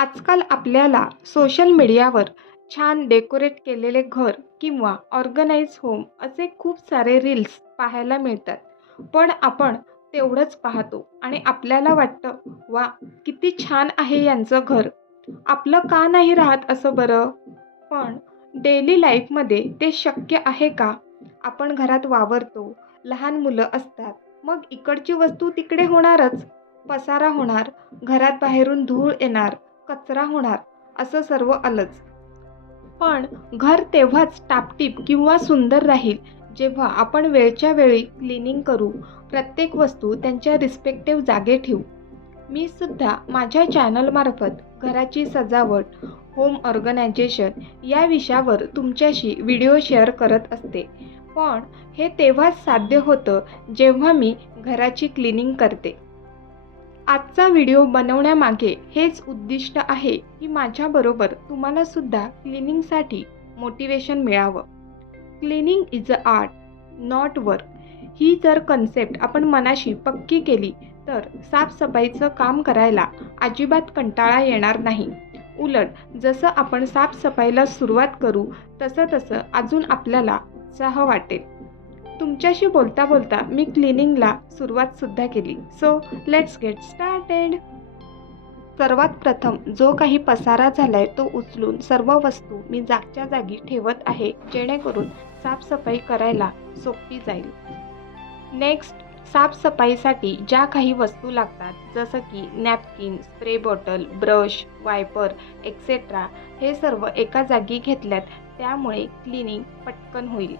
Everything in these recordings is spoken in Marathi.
आजकाल आपल्याला सोशल मीडियावर छान डेकोरेट केलेले घर किंवा ऑर्गनाइज होम असे खूप सारे रील्स पाहायला मिळतात. पण आपण तेवढंच पाहतो आणि आपल्याला वाटतं वा किती छान आहे यांचं घर. आपलं का नाही राहत असं बरं? पण डेली लाईफमध्ये ते शक्य आहे का? आपण घरात वावरतो लहान मुलं असतात मग इकडची वस्तू तिकडे होणारच. पसारा होणार घरात बाहेरून धूळ येणार कचरा होणार असं सर्व आलंच. पण घर तेव्हाच टापटीप किंवा सुंदर राहील जेव्हा आपण वेळच्या वेळी क्लिनिंग करू प्रत्येक वस्तू त्यांच्या रिस्पेक्टिव्ह जागे ठेवू. मी सुद्धा माझ्या चॅनलमार्फत घराची सजावट होम ऑर्गनायझेशन या विषयावर तुमच्याशी व्हिडिओ शेअर करत असते. पण हे तेव्हाच साध्य होतं जेव्हा मी घराची क्लिनिंग करते. आजचा व्हिडिओ बनवण्यामागे हेच उद्दिष्ट आहे की माझ्याबरोबर तुम्हाला सुद्धा क्लिनिंगसाठी मोटिवेशन मिळावं. Cleaning is a art not work. ही जर कन्सेप्ट आपण मनाशी पक्की केली तर साफसफाईचं काम करायला अजिबात कंटाळा येणार नाही. उलट जसं आपण साफसफाईला सुरुवात करू तसं तसं अजून आपल्याला उत्साह वाटेल. तुमच्याशी बोलता बोलता मी क्लिनिंगला सुरुवातसुद्धा केली. सो लेट्स गेट स्टार्टेड सर्वात प्रथम जो काही पसारा झालाय तो उचलून सर्व वस्तू मी जागच्या जागी ठेवत आहे जेणेकरून साफसफाई करायला सोपी जाईल. नेक्स्ट साफसफाईसाठी ज्या काही वस्तू लागतात जसं की napkin spray bottle brush wiper etcetera हे सर्व एका जागी घेतल्यात त्यामुळे क्लिनिंग पटकन होईल.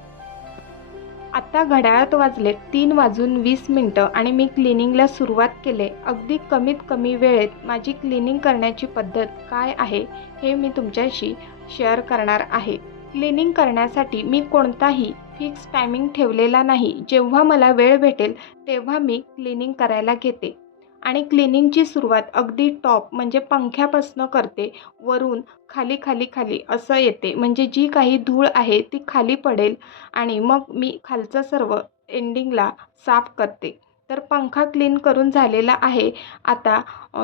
आता घड्याळात वाजले तीन वाजून वीस मिनटं आणि मी क्लिनिंगला सुरुवात केले. अगदी कमीत कमी वेळेत माझी क्लिनिंग करण्याची पद्धत काय आहे हे मी तुमच्याशी शेअर करणार आहे. क्लिनिंग करण्यासाठी मी कोणताही फिक्स टायमिंग ठेवलेला नाही. जेव्हा मला वेळ भेटेल तेव्हा मी क्लिनिंग करायला घेते. आणि क्लिनिंगची सुरुवात अगदी टॉप म्हणजे पंख्यापासनं करते. वरून खाली खाली खाली असं येते. म्हणजे जी काही धूळ आहे ती खाली पडेल आणि मग मी खालचं सर्व एंडिंगला साफ करते. तर पंखा क्लीन करून झालेला आहे. आता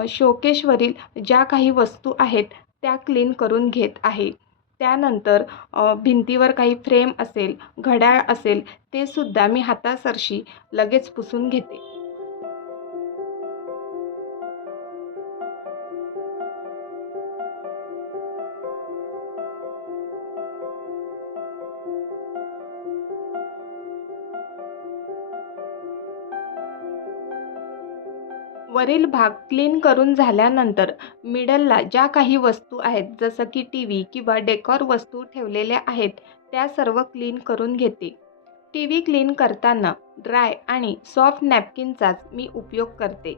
शोकेशवरील ज्या काही वस्तू आहेत त्या क्लीन करून घेत आहे. त्यानंतर भिंतीवर काही फ्रेम असेल घड्याळ असेल ते सुद्धा मी हातासरशी लगेच पुसून घेते. वरील भाग क्लीन करून झाल्यानंतर मिडलला ज्या काही वस्तू आहेत जसं की टी व्ही किंवा डेकॉर वस्तू ठेवलेल्या आहेत त्या सर्व क्लीन करून घेते. टी व्ही क्लीन करताना ड्राय आणि सॉफ्ट नॅपकिनचाच मी उपयोग करते.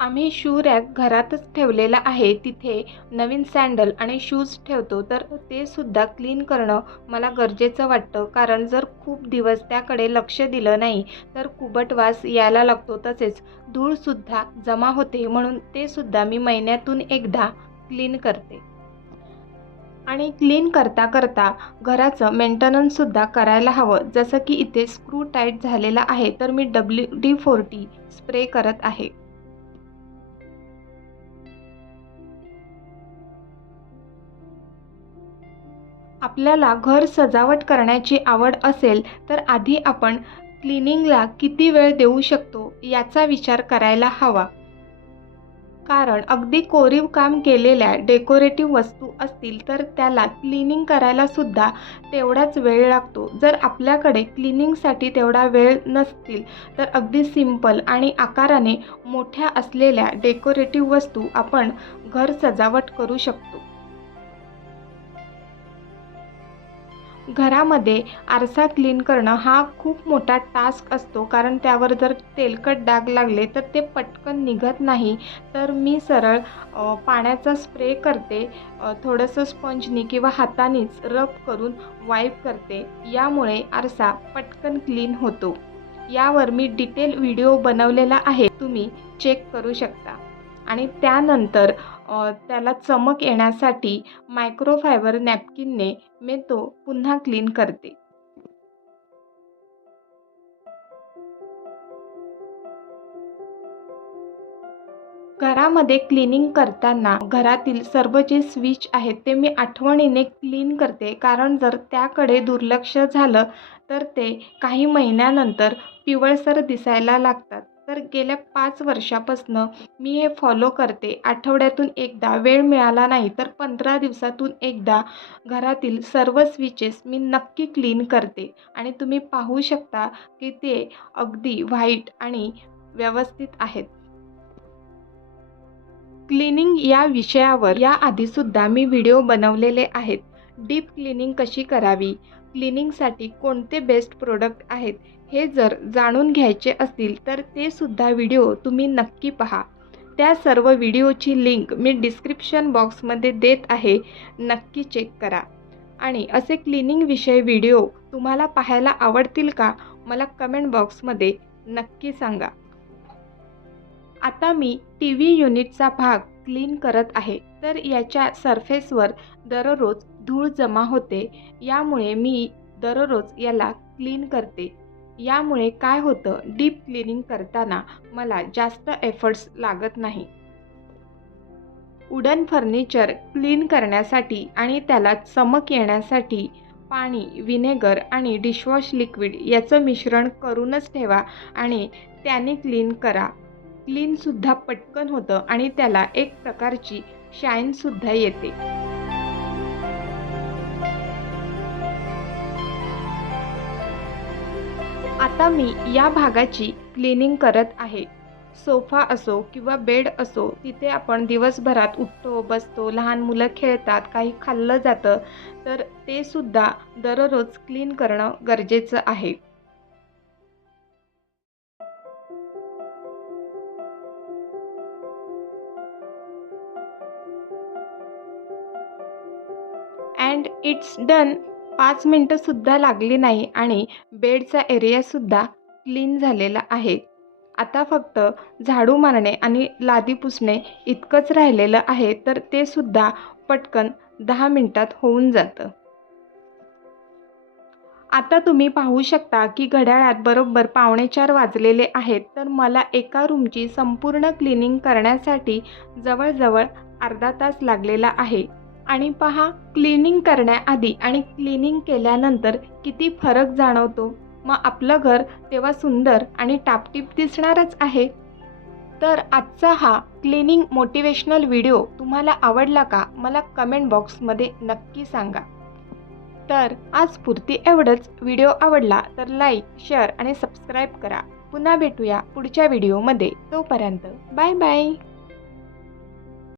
आम्ही शू रॅक घरातच ठेवलेला आहे. तिथे नवीन सँडल आणि शूज ठेवतो. तर ते सुद्धा क्लीन करणं मला गरजेचं वाटतं. कारण जर खूप दिवस त्याकडे लक्ष दिलं नाही तर कुबट वास यायला लागतो तसेच. धूळसुद्धा जमा होते म्हणून ते सुद्धा मी महिन्यातून एकदा क्लीन करते. आणि क्लीन करता करता घराचं मेंटेनन्ससुद्धा करायला हवं. जसं की इथे स्क्रू टाईट झालेला आहे तर मी डब्ल्यू डी फोर्टी स्प्रे करत आहे. आपल्याला घर सजावट करण्याची आवड असेल तर आधी आपण क्लिनिंगला किती वेळ देऊ शकतो याचा विचार करायला हवा. कारण अगदी कोरीव काम केलेल्या डेकोरेटिव्ह वस्तू असतील तर त्याला क्लिनिंग करायला सुद्धा तेवढाच वेळ लागतो. जर आपल्याकडे क्लिनिंगसाठी तेवढा वेळ नसतील तर अगदी सिंपल आणि आकाराने मोठ्या असलेल्या डेकोरेटिव्ह वस्तू आपण घर सजावट करू शकतो. घरामध्ये आरसा क्लीन करणं हा खूप मोठा टास्क असतो. कारण त्यावर जर तेलकट डाग लागले तर ते पटकन निघत नाही. तर मी सरळ पाण्याचा स्प्रे करते. थोडंसं स्पंजनी किंवा हातानेच रब करून वाईप करते. यामुळे आरसा पटकन क्लीन होतो. यावर मी डिटेल व्हिडिओ बनवलेला आहे. तुम्ही चेक करू शकता. आणि त्यानंतर त्याला चमक येण्यासाठी मायक्रोफायबर नॅपकिनने मी तो पुन्हा क्लीन करते. घरामध्ये क्लिनिंग करताना घरातील सर्व जे स्विच आहेत ते मी आठवणीने क्लीन करते. कारण जर त्याकडे दुर्लक्ष झालं तर ते काही महिन्यानंतर पिवळसर दिसायला लागतात. तर गेल्या पाच वर्षापासनं मी हे फॉलो करते. आठवड्यातून एकदा वेळ मिळाला नाही तर पंधरा दिवसातून एकदा घरातील सर्व स्विचेस मी नक्की क्लीन करते. आणि तुम्ही पाहू शकता की ते अगदी व्हाईट आणि व्यवस्थित आहेत. क्लिनिंग या विषयावर याआधीसुद्धा मी व्हिडिओ बनवलेले आहेत. डीप क्लिनिंग कशी करावी? क्लिनिंगसाठी कोणते बेस्ट प्रोडक्ट आहेत? हे जर जाणून घ्यायचे असतील तर ते सुद्धा व्हिडिओ तुम्ही नक्की पहा. त्या सर्व व्हिडिओची लिंक मी डिस्क्रिप्शन बॉक्समध्ये देत आहे. नक्की चेक करा. आणि असे क्लिनिंग विषय व्हिडिओ तुम्हाला पाहायला आवडतील का मला कमेंट बॉक्समध्ये नक्की सांगा. आता मी टी व्ही युनिटचा भाग क्लीन करत आहे. तर याच्या सरफेसवर दररोज धूळ जमा होते. यामुळे मी दररोज याला क्लीन करते. यामुळे काय होतं? डीप क्लिनिंग करताना मला जास्त एफर्ट्स लागत नाही. उडन फर्निचर क्लीन करण्यासाठी आणि त्याला चमक येण्यासाठी पाणी विनेगर आणि डिशवॉश लिक्विड याचं मिश्रण करूनच ठेवा आणि त्याने क्लीन करा. क्लीनसुद्धा पटकन होतं आणि त्याला एक प्रकारची शाईनसुद्धा येते. आता मी या भागाची क्लिनिंग करत आहे. सोफा असो किंवा बेड असो तिथे आपण दिवसभरात उठतो बसतो लहान मुलं खेळतात काही खाल्लं जातं तर ते सुद्धा दररोज क्लीन करणं गरजेचं आहे. And it's done. पाच मिनटंसुद्धा लागली नाही आणि बेडचा एरियासुद्धा क्लीन झालेला आहे. आता फक्त झाडू मारणे आणि लादी पुसणे इतकंच राहिलेलं आहे तर ते सुद्धा पटकन दहा मिनटात होऊन जातं. आता तुम्ही पाहू शकता की घड्याळात बरोबर पावणे चार वाजलेले आहेत तर मला एका रूमची संपूर्ण क्लिनिंग करण्यासाठी जवळजवळ अर्धा तास लागलेला आहे. आणि पहा क्लिनिंग करण्याआधी आणि क्लिनिंग केल्यानंतर किती फरक जाणवतो. मग आपलं घर तेव्हा सुंदर आणि टापटीप दिसणारच आहे. तर आजचा हा क्लिनिंग मोटिवेशनल व्हिडिओ तुम्हाला आवडला का? मला कमेंट बॉक्समध्ये नक्की सांगा. तर आज पुरती एवढंच. व्हिडिओ आवडला तर लाईक शेअर आणि सबस्क्राईब करा. पुन्हा भेटूया पुढच्या व्हिडिओमध्ये तोपर्यंत बाय बाय